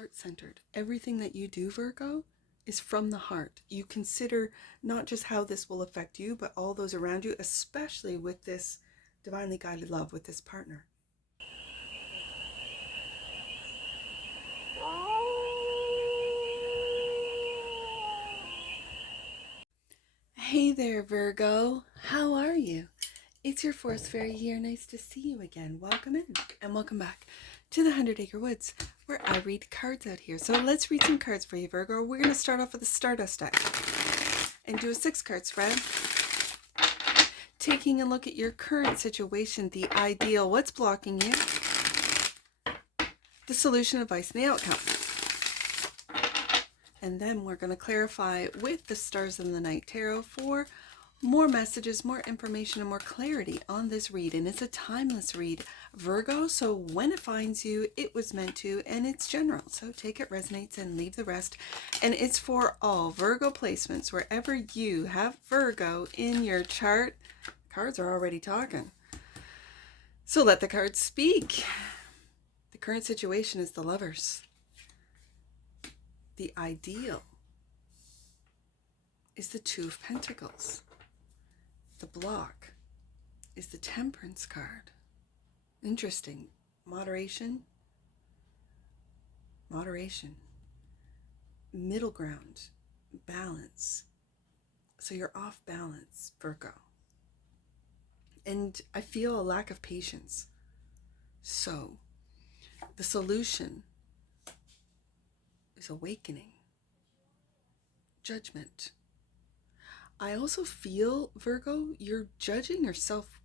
heart-centered. Everything that you do, Virgo, is from the heart. You consider not just how this will affect you, but all those around you, especially with this divinely guided love with this partner. Hey there, Virgo. How are you? It's your Force Fairy here. Nice to see you again. Welcome in and welcome back to the 100 Acre Woods, where I read cards out here. So let's read some cards for you, Virgo. We're going to start off with the Stardust deck and do a 6-card spread, taking a look at your current situation, the ideal, what's blocking you, the solution, advice, and the outcome. And then we're going to clarify with the Stars in the Night Tarot for more messages, more information, and more clarity on this read. And it's a timeless read, Virgo, so when it finds you, it was meant to, and it's general. So take it, resonates, and leave the rest. And it's for all Virgo placements, wherever you have Virgo in your chart. Cards are already talking. So let the cards speak. The current situation is the Lovers. The ideal is the Two of Pentacles. The block is the Temperance card. Interesting. Moderation. Middle ground. Balance. So you're off balance, Virgo. And I feel a lack of patience. So the solution is awakening. Judgment. I also feel, Virgo, you're judging yourself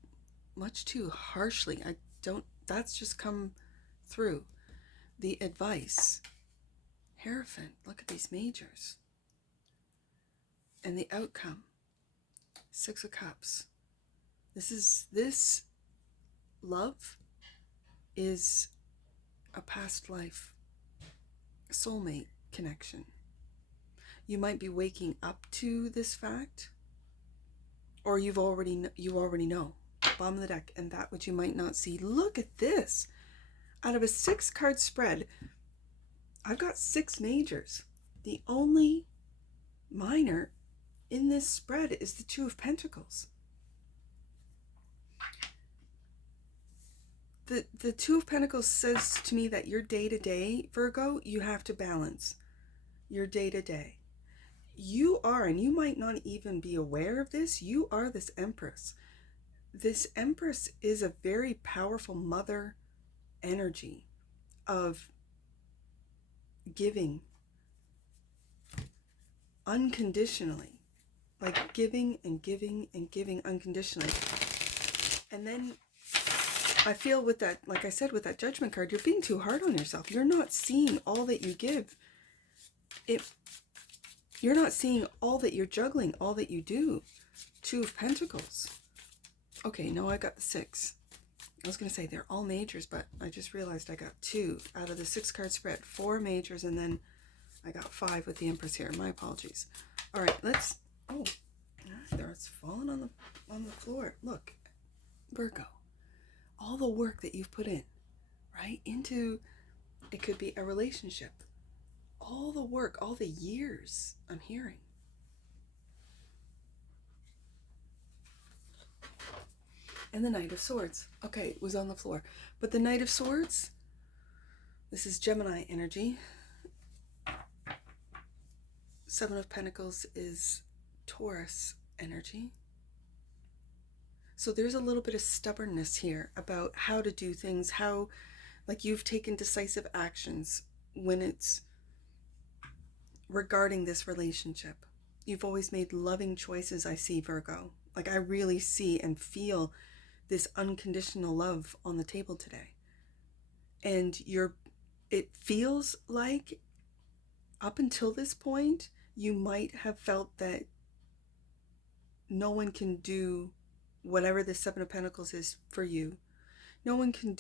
much too harshly. That's just come through. The advice. Hierophant. Look at these majors. And the outcome. 6 of Cups. This love is a past life, soulmate connection. You might be waking up to this fact, or you already know. Bottom of the deck, and that which you might not see. Look at this. Out of a 6-card spread, I've got 6 majors. The only minor in this spread is the Two of Pentacles. The Two of Pentacles says to me that your day-to-day, Virgo, you have to balance your day-to-day. You are, and you might not even be aware of this, you are this Empress. This Empress is a very powerful mother energy of giving unconditionally, like giving and giving and giving unconditionally. And then I feel with that, like I said, with that Judgment card, you're being too hard on yourself. You're not seeing all that you give. You're not seeing all that you're juggling, all that you do. Two of Pentacles. Okay, no, I got the 6. I was going to say they're all majors, but I just realized I got 2 out of the 6-card spread. 4 majors, and then I got 5 with the Empress here. My apologies. All right, let's... Oh, there, it's fallen on the floor. Look, Virgo, all the work that you've put in, right, into, it could be a relationship. All the work, all the years I'm hearing. And the Knight of Swords. Okay, it was on the floor. But the Knight of Swords, this is Gemini energy. 7 of Pentacles is Taurus energy. So there's a little bit of stubbornness here about how to do things, how, like, you've taken decisive actions when it's regarding this relationship. You've always made loving choices, I see, Virgo. Like, I really see and feel this unconditional love on the table today. And it feels like up until this point, you might have felt that no one can do whatever the 7 of Pentacles is for you. No one can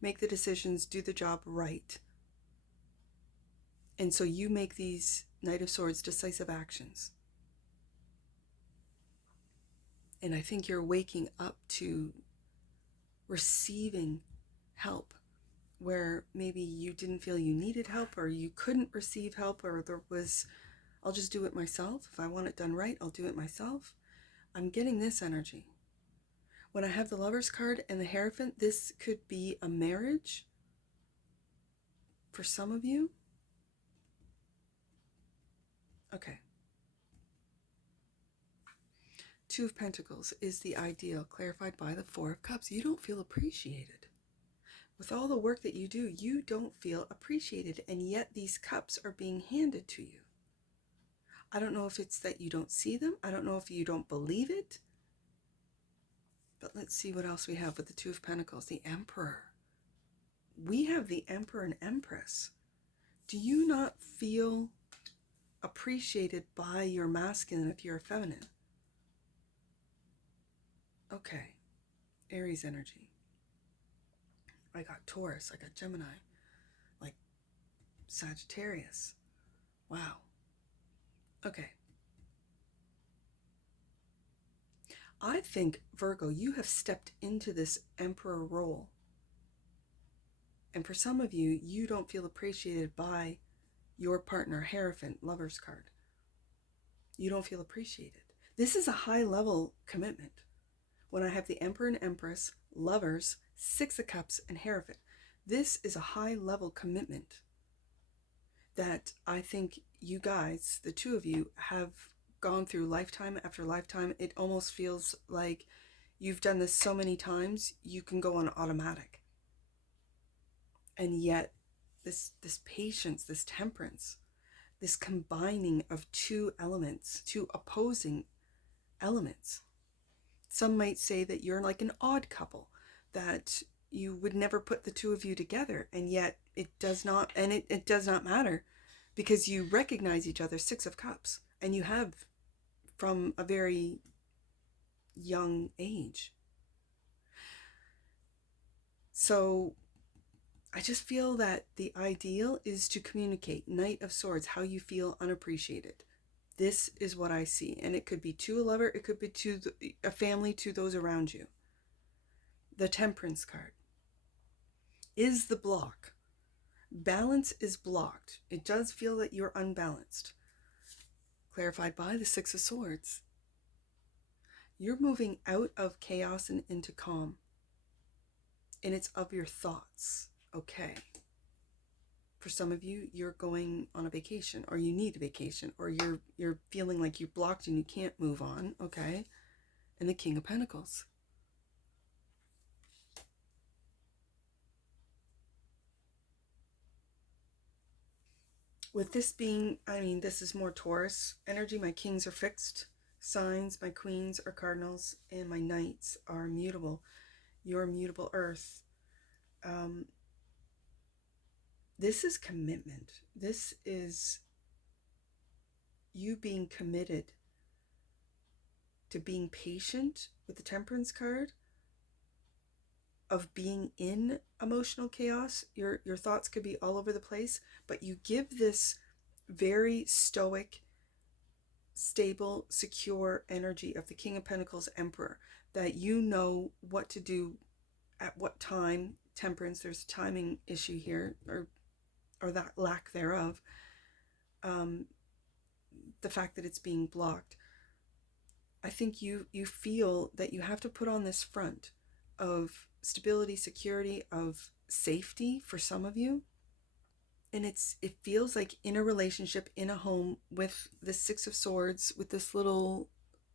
make the decisions, do the job right. And so you make these Knight of Swords decisive actions. And I think you're waking up to receiving help where maybe you didn't feel you needed help, or you couldn't receive help, or there was, I'll just do it myself. If I want it done right, I'll do it myself. I'm getting this energy. When I have the Lover's card and the Hierophant, this could be a marriage for some of you. Okay. Two of Pentacles is the ideal, clarified by the Four of Cups. You don't feel appreciated. With all the work that you do, you don't feel appreciated, and yet these cups are being handed to you. I don't know if it's that you don't see them. I don't know if you don't believe it. But let's see what else we have with the Two of Pentacles, the Emperor. We have the Emperor and Empress. Do you not feel appreciated by your masculine if you're a feminine? Okay, Aries energy. I got Taurus, I got Gemini, like Sagittarius. Wow. Okay. I think, Virgo, you have stepped into this Emperor role. And for some of you, you don't feel appreciated by your partner, Hierophant, Lover's card. You don't feel appreciated. This is a high-level commitment. When I have the Emperor and Empress, Lovers, Six of Cups, and Hierophant, this is a high-level commitment that I think you guys, the two of you, have gone through lifetime after lifetime. It almost feels like you've done this so many times, you can go on automatic. And yet, this patience, this temperance, this combining of two elements, two opposing elements. Some might say that you're like an odd couple, that you would never put the two of you together, and yet it does not, and it does not matter, because you recognize each other, Six of Cups, and you have from a very young age. So I just feel that the ideal is to communicate, Knight of Swords, how you feel unappreciated. This is what I see. And it could be to a lover, it could be to a family, to those around you. The Temperance card is the block. Balance is blocked. It does feel that you're unbalanced. Clarified by the Six of Swords. You're moving out of chaos and into calm. And it's of your thoughts. Okay. For some of you, you're going on a vacation, or you need a vacation, or you're feeling like you're blocked and you can't move on. Okay. And the King of Pentacles. With this being, I mean, this is more Taurus energy. My kings are fixed signs, my queens are cardinals, and my knights are mutable. Your mutable earth. This is commitment. This is you being committed to being patient with the Temperance card, of being in emotional chaos. Your thoughts could be all over the place, but you give this very stoic, stable, secure energy of the King of Pentacles, Emperor, that you know what to do at what time. Temperance, there's a timing issue here, or that lack thereof. The fact that it's being blocked. I think you feel that you have to put on this front of stability, security, of safety for some of you. And it feels like in a relationship, in a home, with the Six of Swords, with this little,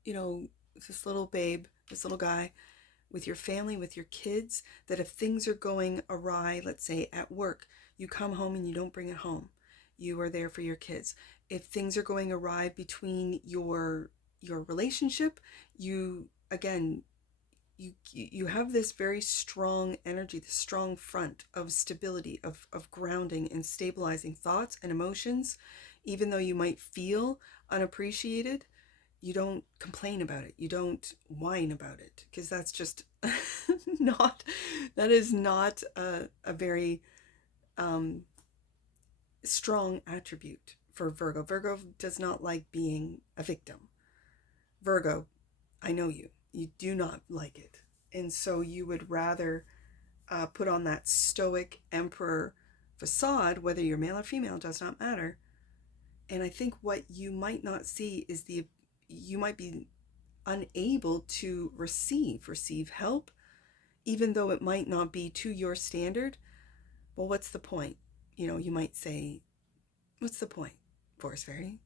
this little babe, this little guy, with your family, with your kids, that if things are going awry, let's say at work, you come home and you don't bring it home. You are there for your kids. If things are going awry between your relationship, you have this very strong energy, this strong front of stability, of grounding and stabilizing thoughts and emotions. Even though you might feel unappreciated, you don't complain about it. You don't whine about it, because that's just that is not a very strong attribute for Virgo. Virgo does not like being a victim. Virgo, I know you do not like it. And so you would rather put on that stoic emperor facade, whether you're male or female, does not matter. And I think what you might not see is you might be unable to receive help, even though it might not be to your standard. Well, what's the point? You might say, what's the point, Forest Fairy?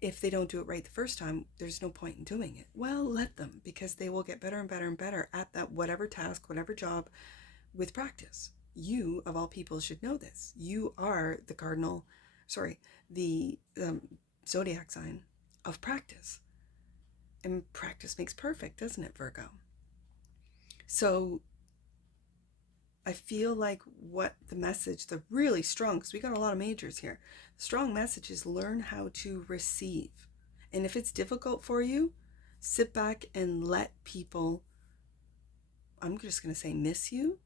If they don't do it right the first time, there's no point in doing it. Well, let them, because they will get better and better and better at that whatever task, whatever job, with practice. You, of all people, should know this. You are the zodiac sign of practice. And practice makes perfect, doesn't it, Virgo? So I feel like what the message, the really strong, because we got a lot of majors here, the strong message is learn how to receive. And if it's difficult for you, sit back and let people, I'm just going to say, miss you,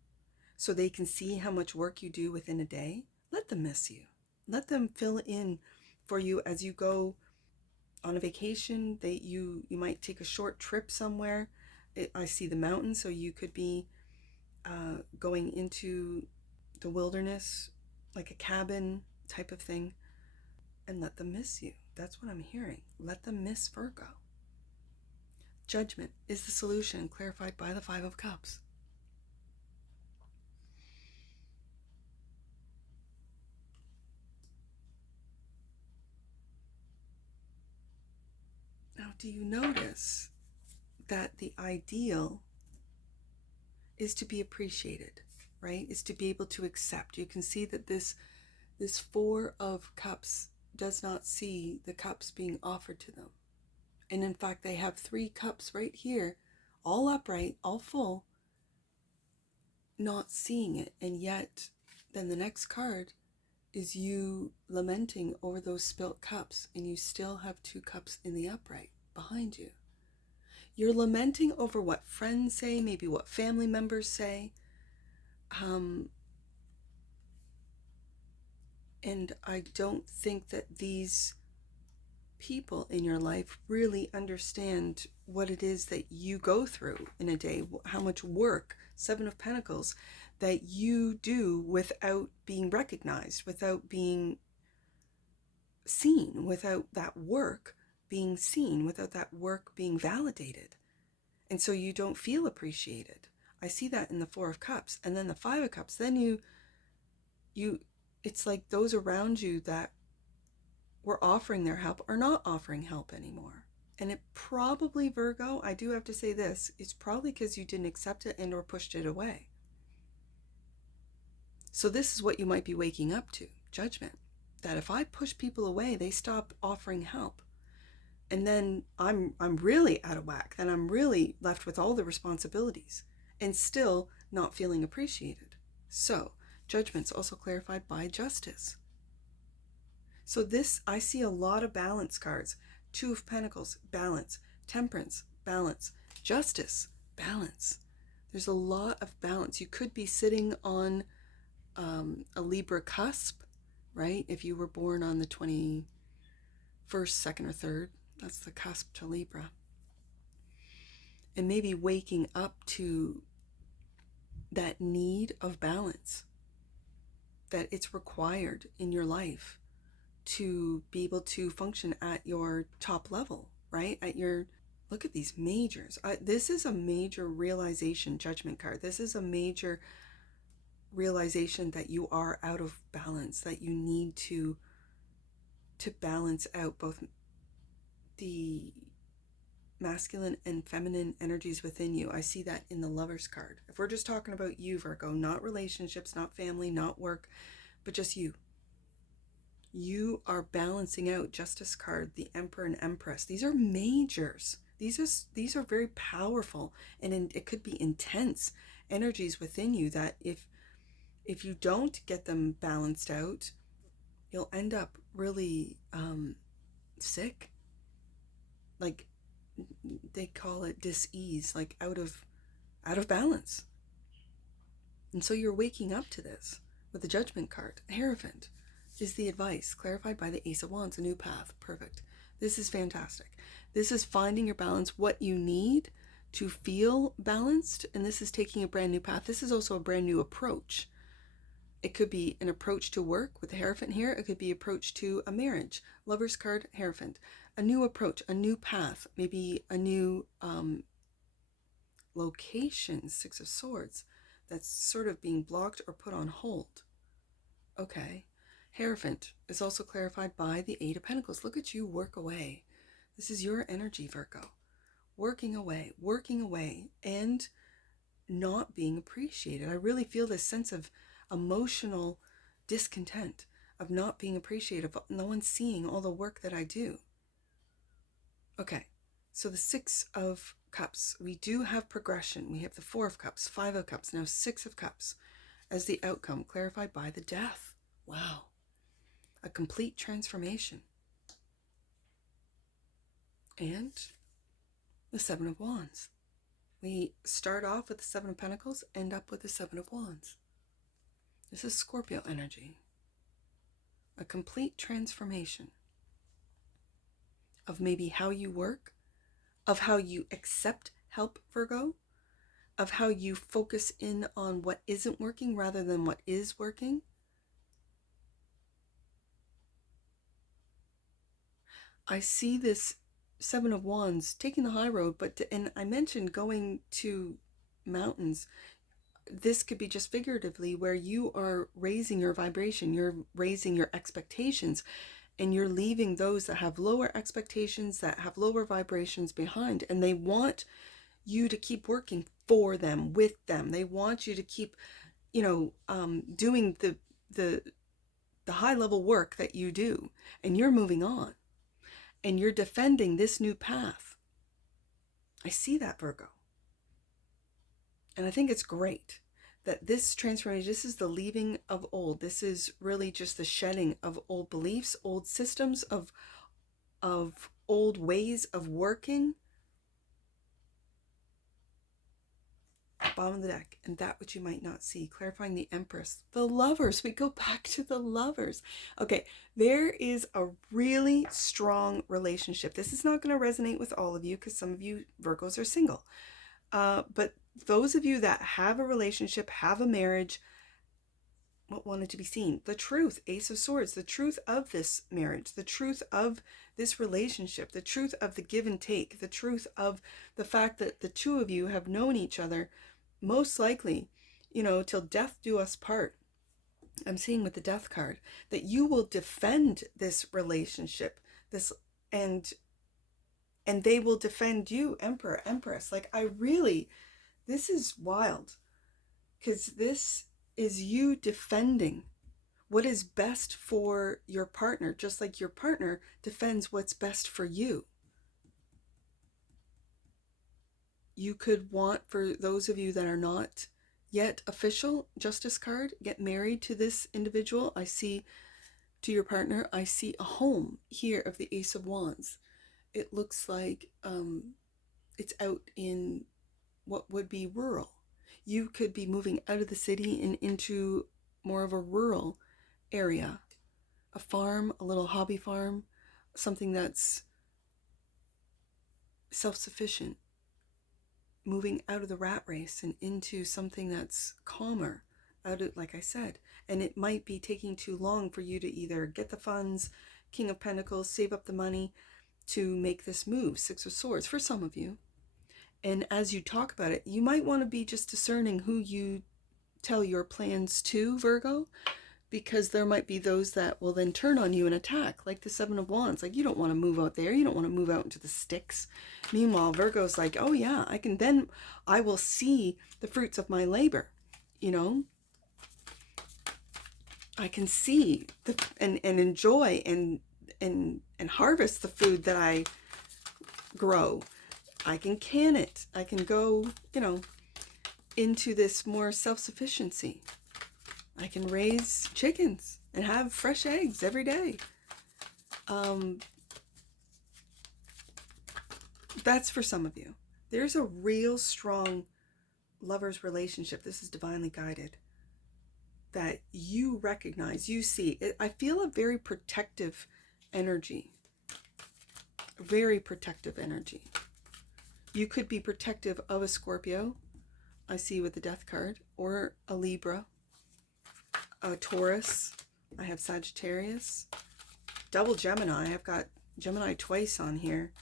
so they can see how much work you do within a day. Let them miss you. Let them fill in for you as you go on a vacation. You might take a short trip somewhere. I see the mountains, so you could be going into the wilderness, like a cabin type of thing, and let them miss you. That's what I'm hearing. Let them miss Virgo. Judgment is the solution, clarified by the Five of Cups. Now, do you notice that the ideal is to be appreciated, right? Is to be able to accept. You can see that this Four of Cups does not see the cups being offered to them. And in fact, they have 3 cups right here, all upright, all full, not seeing it. And yet, then the next card is you lamenting over those spilt cups, and you still have 2 cups in the upright behind you. You're lamenting over what friends say, maybe what family members say. And I don't think that these people in your life really understand what it is that you go through in a day, how much work, 7 of Pentacles, that you do without being recognized, without being seen, without that work being seen, without that work being validated. And so you don't feel appreciated. I see that in the 4 of Cups. And then the 5 of Cups, then you it's like those around you that were offering their help are not offering help anymore. And it probably, Virgo, I do have to say this, it's probably because you didn't accept it and or pushed it away. So this is what you might be waking up to, judgment. That if I push people away, they stop offering help. And then I'm really out of whack. Then I'm really left with all the responsibilities and still not feeling appreciated. So judgment's also clarified by justice. So this, I see a lot of balance cards. 2 of Pentacles, balance. Temperance, balance. Justice, balance. There's a lot of balance. You could be sitting on a Libra cusp, right? If you were born on the 21st, 2nd, or 3rd, that's the cusp to Libra. And maybe waking up to that need of balance, that it's required in your life to be able to function at your top level, right? Look at these majors. This is a major realization, judgment card. This is a major realization that you are out of balance, that you need to balance out both the masculine and feminine energies within you. I see that in the Lover's card. If we're just talking about you, Virgo, not relationships, not family, not work, but just you. You are balancing out. Justice card, the Emperor and Empress. These are majors. These are very powerful, and it could be intense energies within you that if you don't get them balanced out, you'll end up really sick. Like they call it dis-ease, like out of balance. And so you're waking up to this with the Judgment card. Hierophant is the advice, clarified by the Ace of Wands, a new path. Perfect. This is fantastic. This is finding your balance, what you need to feel balanced, and this is taking a brand new path. This is also a brand new approach. It could be an approach to work with the Hierophant here. It could be approach to a marriage. Lover's card, Hierophant. A new approach, a new path, maybe a new location, Six of Swords, that's sort of being blocked or put on hold. Okay. Hierophant is also clarified by the Eight of Pentacles. Look at you work away. This is your energy, Virgo. Working away, and not being appreciated. I really feel this sense of emotional discontent, of not being appreciated, of no one seeing all the work that I do. Okay, so the Six of Cups, we do have progression. We have the Four of Cups, Five of Cups, now Six of Cups as the outcome, clarified by the Death. Wow, a complete transformation. And the Seven of Wands. We start off with the Seven of Pentacles, end up with the Seven of Wands. This is Scorpio energy. A complete transformation of maybe how you work, of how you accept help, Virgo, of how you focus in on what isn't working rather than what is working. I see this Seven of Wands taking the high road, and I mentioned going to mountains. This could be just figuratively where you are raising your vibration, you're raising your expectations, and you're leaving those that have lower expectations, that have lower vibrations behind, and they want you to keep working for them, with them. They want you to keep, doing the high level work that you do, and you're moving on, and you're defending this new path. I see that, Virgo. And I think it's great that this transformation, this is the leaving of old. This is really just the shedding of old beliefs, old systems, of old ways of working. Bottom of the deck, and that which you might not see, clarifying the Empress. The Lovers, we go back to the Lovers. Okay, there is a really strong relationship. This is not going to resonate with all of you because some of you Virgos are single. But those of you that have a relationship, have a marriage, what wanted to be seen? The truth, Ace of Swords, the truth of this marriage, the truth of this relationship, the truth of the give and take, the truth of the fact that the two of you have known each other most likely, till death do us part. I'm seeing with the Death card that you will defend this relationship, and they will defend you, Emperor, Empress. This is wild, because this is you defending what is best for your partner, just like your partner defends what's best for you. You could want, for those of you that are not yet official, Justice card, get married to this individual. I see, to your partner, I see a home here of the Ace of Wands. It looks like it's out in what would be rural. You could be moving out of the city and into more of a rural area. A farm, a little hobby farm, something that's self-sufficient. Moving out of the rat race and into something that's calmer, like I said. And it might be taking too long for you to either get the funds, King of Pentacles, save up the money to make this move, Six of Swords, for some of you. And as you talk about it, you might want to be just discerning who you tell your plans to, Virgo, because there might be those that will then turn on you and attack, like the Seven of Wands. Like, you don't want to move out there. You don't want to move out into the sticks. Meanwhile, Virgo's like, oh yeah, I will see the fruits of my labor. I can see and enjoy and harvest the food that I grow. I can can it. I can go, into this more self-sufficiency. I can raise chickens and have fresh eggs every day. That's for some of you. There's a real strong lover's relationship. This is divinely guided. That you recognize, you see. I feel a very protective energy. Very protective energy. You could be protective of a Scorpio, I see with the Death card, or a Libra, a Taurus. I have Sagittarius, double Gemini. I've got Gemini twice on here.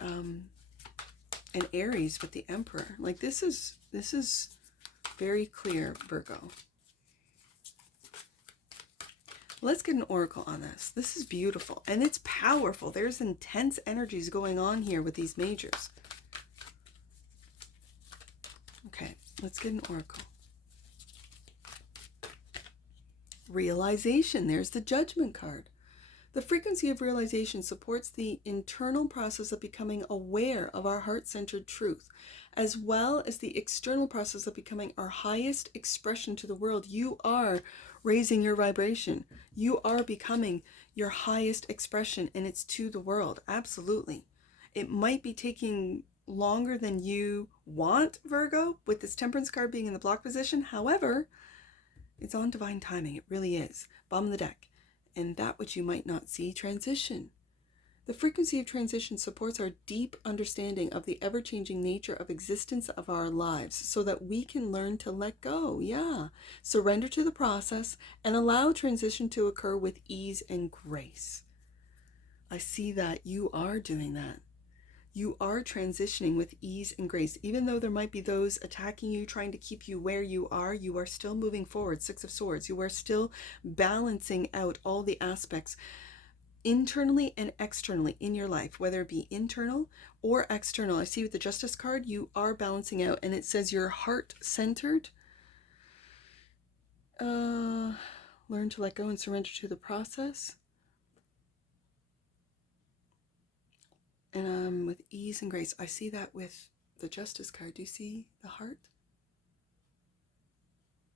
And Aries with the Emperor. Like this is very clear, Virgo. Let's get an oracle on this. This is beautiful and it's powerful. There's intense energies going on here with these majors. Okay, let's get an oracle. Realization. There's the Judgment card. The frequency of realization supports the internal process of becoming aware of our heart-centered truth, as well as the external process of becoming our highest expression to the world. You are raising your vibration. You are becoming your highest expression, and it's to the world. Absolutely. It might be taking longer than you want, Virgo, with this Temperance card being in the block position. However, it's on divine timing. It really is. Bottom of the deck. And that which you might not see, transition. The frequency of transition supports our deep understanding of the ever-changing nature of existence of our lives so that we can learn to let go. Yeah. Surrender to the process and allow transition to occur with ease and grace. I see that you are doing that. You are transitioning with ease and grace. Even though there might be those attacking you, trying to keep you where you are still moving forward. Six of Swords. You are still balancing out all the aspects internally and externally in your life, whether it be internal or external. I see with the Justice card, you are balancing out, and it says you're heart-centered. Learn to let go and surrender to the process. And with ease and grace. I see that with the Justice card. Do you see the heart?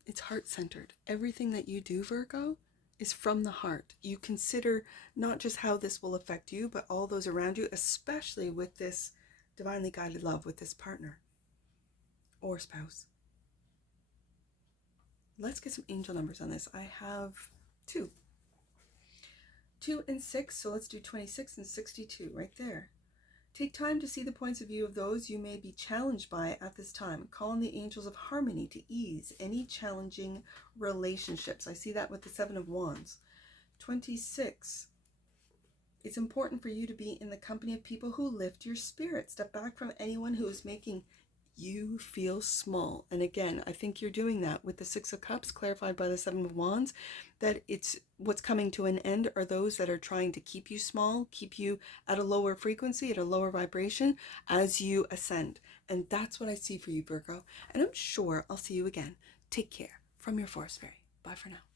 It's heart-centered. Everything that you do, Virgo, is from the heart. You consider not just how this will affect you, but all those around you, especially with this divinely guided love with this partner or spouse. Let's get some angel numbers on this. I have 2 and 6, so let's do 26 and 62 right there. Take time to see the points of view of those you may be challenged by at this time. Call on the angels of harmony to ease any challenging relationships. I see that with the 7 of Wands. 26. It's important for you to be in the company of people who lift your spirit. Step back from anyone who is making you feel small. And again, I think you're doing that with the 6 of Cups, clarified by the 7 of Wands, that it's what's coming to an end are those that are trying to keep you small, keep you at a lower frequency, at a lower vibration as you ascend. And that's what I see for you, Virgo. And I'm sure I'll see you again. Take care. From your Forest Fairy. Bye for now.